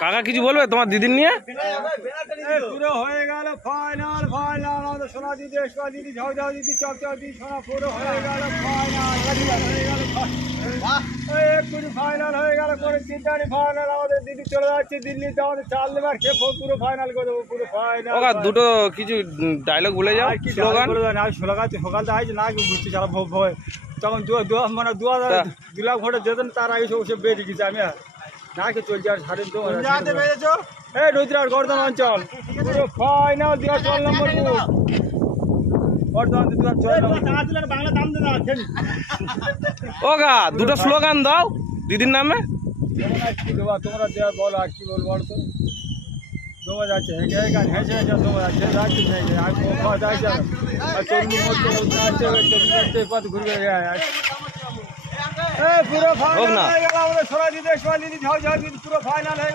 কাকা কিছু বলবে তোমার দিদির নিয়ে? পুরো হয়ে গেল ফাইনাল ফাইনাল আমাদের সোনা দিদি এসপা দিদি ঝাউ ঝাউ দিদি চক চক দিদি সোনা পুরো হয়ে গেল ফাইনাল হয়ে গেল ফাইনাল হয়ে গেল করে তিনটানি ফাইনাল আমাদের দিদি চলে যাচ্ছে দিল্লিতে আমাদের 4 লিভার খেয়ে পুরো ফাইনাল করে দেবো পুরো ফাইনাল। ওকা দুটো কিছু ডায়লগ বলে যাও, স্লোগান। স্লোগান সকালটা আছে না বুঝতে চালা ভয় তখন মানে 2 লাখ ভোটে যেতেন তার আগে সব বেরিয়ে গেছে আমি নাকি চলছে আর সাড়ে এই রুদ্রার গর্দন অঞ্চল পুরো ফাইনাল 4 নম্বর ওকা দুটো স্লোগান দাও দিদির নামে। তোমরা দেওয়া বলো আর কি বলবো তো দোয়া যাচ্ছে হেঁটে হেঁটে দোয়া যাচ্ছে পথ ঘুরবে পুরো ফাইনাল হয়ে গেল আমাদের সোনা দিদি সোনা দিদি ঝাউ ঝাউ দিদি পুরো ফাইনাল হয়ে গেল।